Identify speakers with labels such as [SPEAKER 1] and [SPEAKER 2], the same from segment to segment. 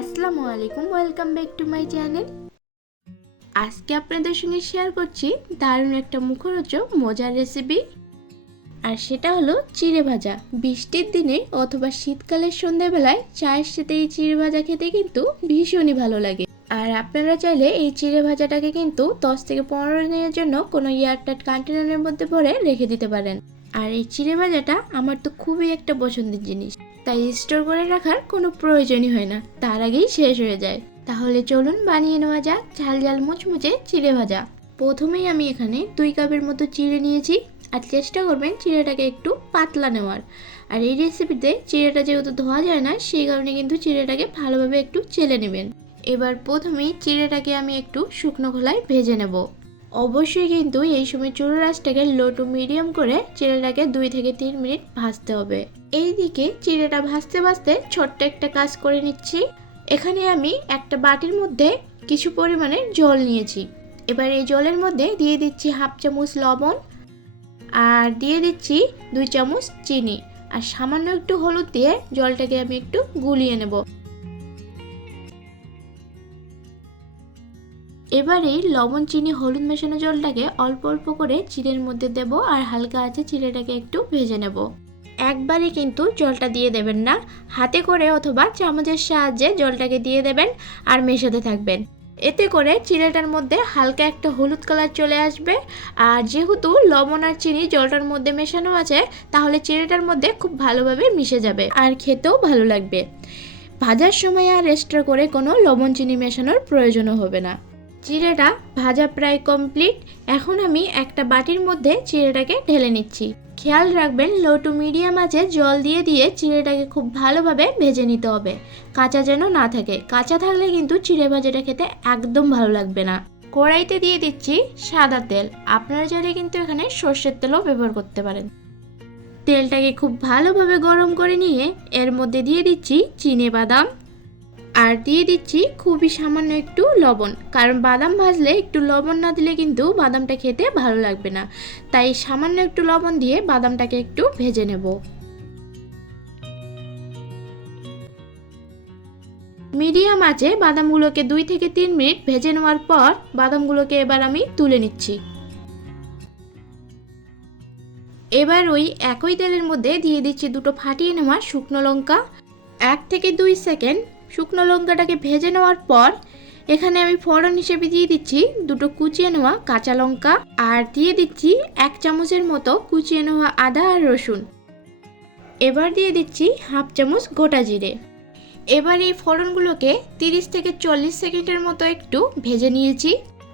[SPEAKER 1] আসসালামু আলাইকুম welcome back to my channel আজকে আপনাদের সঙ্গে শেয়ার করছি দারুণ একটা মুখরোচক, মজার রেসিপি আর সেটা হলো চিড়ে ভাজা। বৃষ্টির দিনে অথবা শীতকালের সন্ধ্যাবেলায় চায়ের সাথে এই চিড়ে ভাজা খেতে কিন্তু ভীষণই ভালো লাগে। আর আপনারা চাইলে এই চিড়ে ভাজাটাকে কিন্তু দশ থেকে পনেরো দিনের জন্য কোনো এয়ারটাইট কন্টেনারের মধ্যে ভরে রেখে দিতে পারেন। আর এই চিড়ে ভাজাটা আমার তো খুবই একটা পছন্দের জিনিস। তাই স্টোর করে রাখার কোনো প্রয়োজনই হয় না। তার আগেই শেষ হয়ে যায়। তাহলে চলুন বানিয়ে নেওয়া যাক ঝাল ঝাল মুচমুচে চিড়ে ভাজা। প্রথমেই আমি এখানে দুই কাপের মতো চিড়ে নিয়েছি আর চেষ্টা করবেন চিড়েটাকে একটু পাতলা নেওয়ার। আর এই রেসিপিতে চিড়েটা যেহেতু ধোয়া যায় না, সেই কারণে কিন্তু চিড়েটাকে ভালোভাবে একটু চেলে নেবেন। এবার প্রথমেই চিড়েটাকে আমি একটু শুকনো খোলায় ভেজে নেব। অবশ্যই কিন্তু এই সময় চুলো রাসটাকে লো টু মিডিয়াম করে চিড়েটাকে দুই থেকে তিন মিনিট ভাজতে হবে। এইদিকে চিড়েটা ভাজতে ভাজতে ছোট্ট একটা কাজ করে নিচ্ছি। এখানে আমি একটা বাটির মধ্যে কিছু পরিমাণে জল নিয়েছি। এবার এই জলের মধ্যে দিয়ে দিচ্ছি হাফ চামচ লবণ আর দিয়ে দিচ্ছি দুই চামচ চিনি। আর সামান্য একটু হলুদ দিয়ে জলটাকে আমি একটু গুলিয়ে নেব। এবারে লবণ, চিনি, হলুদ মেশানো জলটাকে অল্প অল্প করে চিড়ের মধ্যে দেব আর হালকা আছে চিড়েটাকে একটু ভেজে নেব। একবারে কিন্তু জলটা দিয়ে দেবেন না। হাতে করে অথবা চামচের সাহায্যে জলটাকে দিয়ে দেবেন আর মেশাতে থাকবেন। এতে করে চিড়েটার মধ্যে হালকা একটা হলুদ কালার চলে আসবে। আর যেহেতু লবণ আর চিনি জলটার মধ্যে মেশানো আছে, তাহলে চিড়েটার মধ্যে খুব ভালোভাবে মিশে যাবে আর খেতেও ভালো লাগবে। ভাজার সময় আর এক্সট্রা করে কোনো লবণ, চিনি মেশানোর প্রয়োজনও হবে না। চিড়েটা ভাজা প্রায় কমপ্লিট এখন আমি একটা বাটির মধ্যে চিড়েটাকে ঢেলে নিচ্ছি। খেয়াল রাখবেন লো টু মিডিয়াম আছে জল দিয়ে দিয়ে চিড়েটাকে খুব ভালোভাবে ভেজে নিতে হবে। কাঁচা যেন না থাকে। কাঁচা থাকলে কিন্তু চিড়ে ভাজাটা খেতে একদম ভালো লাগবে না। কড়াইতে দিয়ে দিচ্ছি সাদা তেল। আপনারা চাইলে কিন্তু এখানে সর্ষের তেলও ব্যবহার করতে পারেন। তেলটাকে খুব ভালোভাবে গরম করে নিয়ে এর মধ্যে দিয়ে দিচ্ছি চিনে বাদাম। আর দিয়ে দিচ্ছি খুবই সামান্য একটু লবণ। কারণ বাদাম ভাজলে একটু লবণ না দিলে কিন্তু বাদামটা খেতে ভালো লাগবে না। তাই সামান্য একটু লবণ দিয়ে বাদামটাকে একটু ভেজে নেব। মিডিয়াম আছে বাদামগুলোকে দুই থেকে তিন মিনিট ভেজে নেওয়ার পর বাদামগুলোকে এবার আমি তুলে নিচ্ছি। এবার ওই একই তেলের মধ্যে দিয়ে দিচ্ছি দুটো ফাটিয়ে নেওয়া শুকনো লঙ্কা। এক থেকে দুই সেকেন্ড শুকনো লঙ্কাটাকে ভেজে নেওয়ার পর এখানে আমি ফোড়ন হিসেবে দিয়ে দিচ্ছি দুটো কুচিয়ে নেওয়া কাঁচা লঙ্কা আর দিয়ে দিচ্ছি এক চামচের মতো কুচিয়ে নেওয়া আদা আর রসুন। এবার দিয়ে দিচ্ছি হাফ চামচ গোটা জিরে। এবার এই ফোড়নগুলোকে তিরিশ থেকে চল্লিশ সেকেন্ডের মতো একটু ভেজে নিয়েছি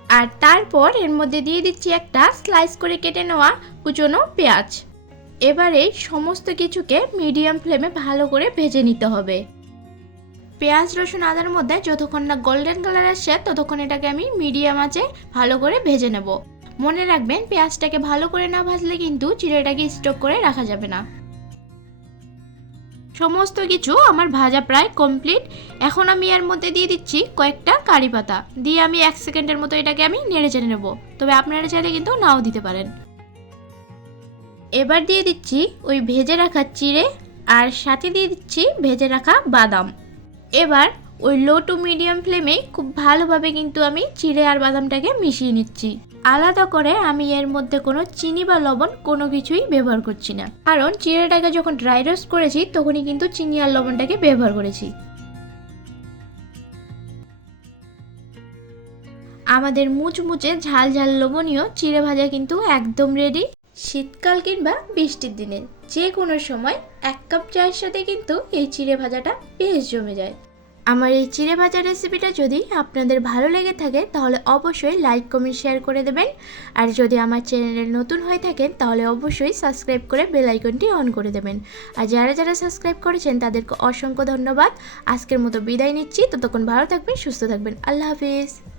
[SPEAKER 1] আর তারপর এর মধ্যে দিয়ে দিচ্ছি একটা স্লাইস করে কেটে নেওয়া কুচনো পেঁয়াজ। এবারে সমস্ত কিছুকে মিডিয়াম ফ্লেমে ভালো করে ভেজে নিতে হবে। পেঁয়াজ, রসুন, আদার মধ্যে যতক্ষণ না গোল্ডেন কালার আসছে, ততক্ষণ এটাকে আমি মিডিয়াম আঁচে ভালো করে ভেজে নেব। মনে রাখবেন, পেঁয়াজটাকে ভালো করে না ভাজলে কিন্তু চিড়েটাকে স্টক করে রাখা যাবে না। সমস্ত কিছু আমার ভাজা প্রায় কমপ্লিট এখন আমি এর মধ্যে দিয়ে দিচ্ছি কয়েকটা কারি পাতা। দিয়ে আমি এক সেকেন্ডের মতো এটাকে আমি নেড়ে চেড়ে নেব। তবে আপনারা চাইলে কিন্তু নাও দিতে পারেন। এবার দিয়ে দিচ্ছি ওই ভেজে রাখা চিড়ে, আর সাথে দিয়ে দিচ্ছি ভেজে রাখা বাদাম। এবার ওই লো টু মিডিয়াম ফ্লেমে খুব ভালোভাবে কিন্তু আমি চিড়ে আর বাদামটাকে মিশিয়ে নিচ্ছি। আলাদা করে আমি এর মধ্যে কোনো চিনি বা লবণ কোনো কিছুই ব্যবহার করছি না। কারণ চিড়েটাকে যখন ড্রাই রোস্ট করেছি, তখনই কিন্তু চিনি আর লবণটাকে ব্যবহার করেছি। আমাদের মুচমুচে ঝাল ঝাল লবণীয় চিড়ে ভাজা কিন্তু একদম রেডি শীতকাল কিংবা বৃষ্টির দিনে যে কোনো সময় এক কাপ চায়ের সাথে কিন্তু এই চিড়ে ভাজাটা বেশ জমে যায়। আমার এই চিড়ে ভাজা রেসিপিটা যদি আপনাদের ভালো লেগে থাকে, তাহলে অবশ্যই লাইক কমেন্ট শেয়ার করে দেবেন। আর যদি আমার চ্যানেলে নতুন হয়ে থাকেন, তাহলে অবশ্যই সাবস্ক্রাইব করে বেল আইকনটি অন করে দেবেন। আর যারা যারা সাবস্ক্রাইব করেছেন, তাদেরকে অসংখ্য ধন্যবাদ। আজকের মতো বিদায় নিচ্ছি। ততক্ষণ ভালো থাকবেন, সুস্থ থাকবেন। আল্লাহ হাফিজ।